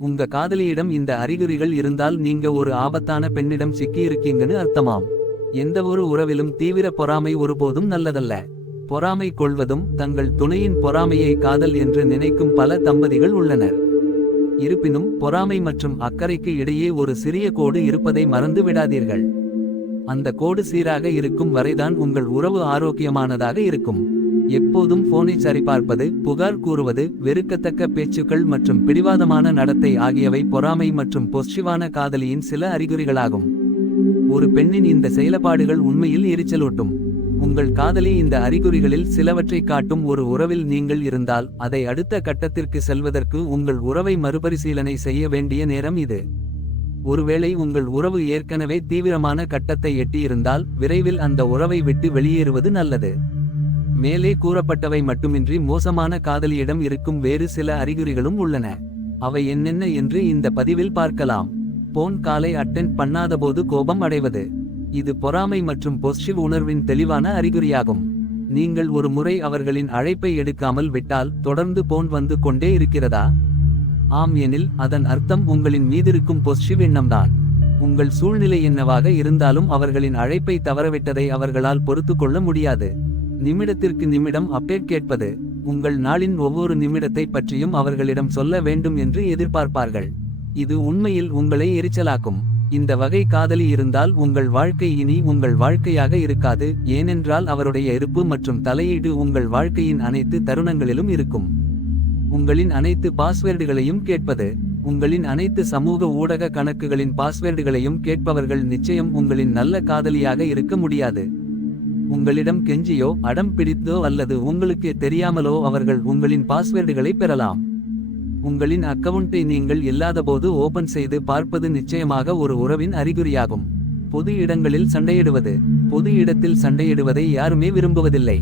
உங்க காதலியிடம் இந்த அறிகுறிகள் இருந்தால் நீங்க ஒரு ஆபத்தான பெண்ணிடம் சிக்கியிருக்கீங்கன்னு அர்த்தமாம். எந்த ஒரு உறவிலும் தீவிர பொறாமை ஒருபோதும் நல்லதல்ல. பொறாமை கொள்வதும் தங்கள் துணையின் பொறாமையை காதல் என்று நினைக்கும் பல தம்பதிகள் உள்ளனர். இருப்பினும் பொறாமை மற்றும் அக்கறைக்கு இடையே ஒரு சிறிய கோடு இருப்பதை மறந்து விடாதீர்கள். அந்த கோடு சீராக இருக்கும் வரைதான் உங்கள் உறவு ஆரோக்கியமானதாக இருக்கும். எப்போதும் போனை சரிபார்ப்பது, புகார் கூறுவது, வெறுக்கத்தக்க பேச்சுக்கள் மற்றும் பிடிவாதமான நடத்தை ஆகியவை பொறாமை மற்றும் பொஸ்சிவான காதலியின் சில அறிகுறிகளாகும். ஒரு பெண்ணின் இந்த செயல்பாடுகள் உண்மையில் எரிச்சலூட்டும். உங்கள் காதலி இந்த அறிகுறிகளில் சிலவற்றை காட்டும் ஒரு உறவில் நீங்கள் இருந்தால் அதை அடுத்த கட்டத்திற்கு செல்வதற்கு உங்கள் உறவை மறுபரிசீலனை செய்ய வேண்டிய நேரம் இது. ஒருவேளை உங்கள் உறவு ஏற்கனவே தீவிரமான கட்டத்தை எட்டியிருந்தால் விரைவில் அந்த உறவை விட்டு வெளியேறுவது நல்லது. மேலே கூறப்பட்டவை மட்டுமின்றி மோசமான காதலியிடம் இருக்கும் வேறு சில அறிகுறிகளும் உள்ளன. அவை என்னென்ன என்று இந்த பதிவில் பார்க்கலாம். போன் காலை அட்டெண்ட் பண்ணாதபோது கோபம் அடைவது. இது பொறாமை மற்றும் பொஸ்சிவ் உணர்வின் தெளிவான அறிகுறியாகும். நீங்கள் ஒரு முறை அவர்களின் அழைப்பை எடுக்காமல் விட்டால் தொடர்ந்து போன் வந்து கொண்டே இருக்கிறதா? ஆம் எனில் அதன் அர்த்தம் உங்களின் மீதிருக்கும் பொஸ்சிவ் எண்ணம்தான். உங்கள் சூழ்நிலை என்னவாக இருந்தாலும் அவர்களின் அழைப்பை தவறவிட்டதை அவர்களால் பொறுத்து கொள்ள முடியாது. நிமிடத்திற்கு நிமிடம் அப்டேட் கேட்பது. உங்கள் நாளின் ஒவ்வொரு நிமிடத்தை பற்றியும் அவர்களிடம் சொல்ல வேண்டும் என்று எதிர்பார்ப்பார்கள். இது உண்மையில் உங்களை எரிச்சலாக்கும். இந்த வகை காதலி இருந்தால் உங்கள் வாழ்க்கை இனி உங்கள் வாழ்க்கையாக இருக்காது. ஏனென்றால் அவருடைய இருப்பு மற்றும் தலையீடு உங்கள் வாழ்க்கையின் அனைத்து தருணங்களிலும் இருக்கும். உங்களின் அனைத்து பாஸ்வேர்டுகளையும் கேட்பது. உங்களின் அனைத்து சமூக ஊடக கணக்குகளின் பாஸ்வேர்டுகளையும் கேட்பவர்கள் நிச்சயம் உங்களின் நல்ல காதலியாக இருக்க முடியாது. உங்களிடம் கெஞ்சியோ அடம் பிடித்தோ அல்லது உங்களுக்கு தெரியாமலோ அவர்கள் உங்களின் பாஸ்வேர்டுகளை பெறலாம். உங்களின் அக்கவுண்டை நீங்கள் இல்லாதபோது ஓபன் செய்து பார்ப்பது நிச்சயமாக ஒரு உறவின் அறிகுறியாகும். பொது இடங்களில் சண்டையிடுவது. பொது இடத்தில் சண்டையிடுவதை யாருமே விரும்புவதில்லை.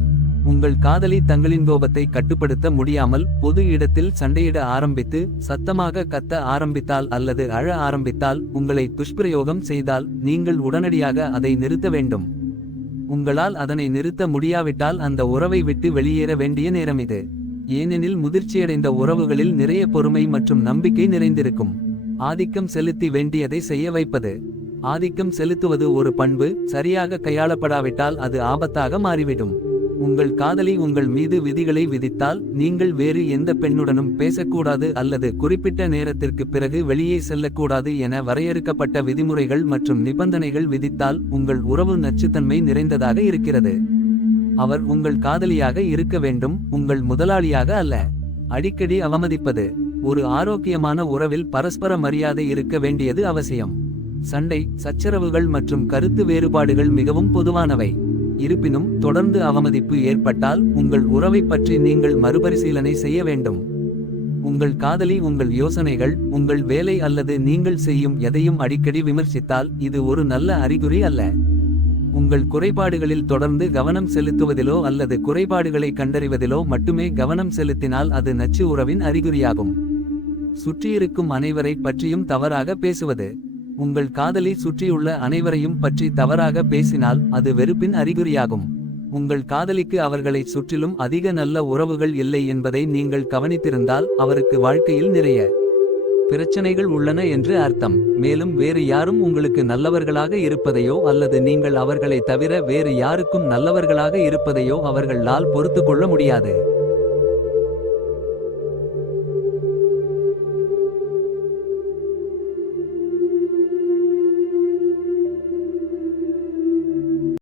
உங்கள் காதலி தங்களின் கோபத்தை கட்டுப்படுத்த முடியாமல் பொது இடத்தில் சண்டையிட ஆரம்பித்து சத்தமாக கத்த ஆரம்பித்தால் அல்லது அழ ஆரம்பித்தால், உங்களை துஷ்பிரயோகம் செய்தால் நீங்கள் உடனடியாக அதை நிறுத்த வேண்டும். உங்களால் அதனை நிறுத்த முடியாவிட்டால் அந்த உறவை விட்டு வெளியேற வேண்டிய நேரம் இது. ஏனெனில் முதிர்ச்சியடைந்த உறவுகளில் நிறைய பொறுமை மற்றும் நம்பிக்கை நிறைந்திருக்கும். ஆதிக்கம் செலுத்தி வேண்டியதை செய்ய வைப்பது. ஆதிக்கம் செலுத்துவது ஒரு பண்பு. சரியாக கையாளப்படாவிட்டால் அது ஆபத்தாக மாறிவிடும். உங்கள் காதலி உங்கள் மீது விதிகளை விதித்தால், நீங்கள் வேறு எந்த பெண்ணுடனும் பேசக்கூடாது அல்லது குறிப்பிட்ட நேரத்திற்கு பிறகு வெளியே செல்லக்கூடாது என வரையறுக்கப்பட்ட விதிமுறைகள் மற்றும் நிபந்தனைகள் விதித்தால், உங்கள் உறவு நச்சுத்தன்மை நிறைந்ததாக இருக்கிறது. அவர் உங்கள் காதலியாக இருக்க வேண்டும், உங்கள் முதலாளியாக அல்ல. அடிக்கடி அவமதிப்பது. ஒரு ஆரோக்கியமான உறவில் பரஸ்பர மரியாதை இருக்க வேண்டியது அவசியம். சண்டை, சச்சரவுகள் மற்றும் கருத்து வேறுபாடுகள் மிகவும் பொதுவானவை. இருப்பினும் தொடர்ந்து அவமதிப்பு ஏற்பட்டால் உங்கள் உறவை பற்றி நீங்கள் மறுபரிசீலனை செய்ய வேண்டும். உங்கள் காதலி உங்கள் யோசனைகள், உங்கள் வேலை அல்லது நீங்கள் செய்யும் எதையும் அடிக்கடி விமர்சித்தால் இது ஒரு நல்ல அறிகுறி அல்ல. உங்கள் குறைபாடுகளில் தொடர்ந்து கவனம் செலுத்துவதிலோ அல்லது குறைபாடுகளை கண்டறிவதிலோ மட்டுமே கவனம் செலுத்தினால் அது நச்சு உறவின் அறிகுறியாகும். சுற்றியிருக்கும் அனைவரை பற்றியும் தவறாக பேசுவது. உங்கள் காதலி சுற்றியுள்ள அனைவரையும் பற்றி தவறாக பேசினால் அது வெறுப்பின் அறிகுறியாகும். உங்கள் காதலிக்கு அவர்களை சுற்றிலும் அதிக நல்ல உறவுகள் இல்லை என்பதை நீங்கள் கவனித்திருந்தால் அவருக்கு வாழ்க்கையில் நிறைய பிரச்சனைகள் உள்ளன என்று அர்த்தம். மேலும் வேறு யாரும் உங்களுக்கு நல்லவர்களாக இருப்பதையோ அல்லது நீங்கள் அவர்களை தவிர வேறு யாருக்கும் நல்லவர்களாக இருப்பதையோ அவர்களால் பொறுத்து கொள்ள முடியாது.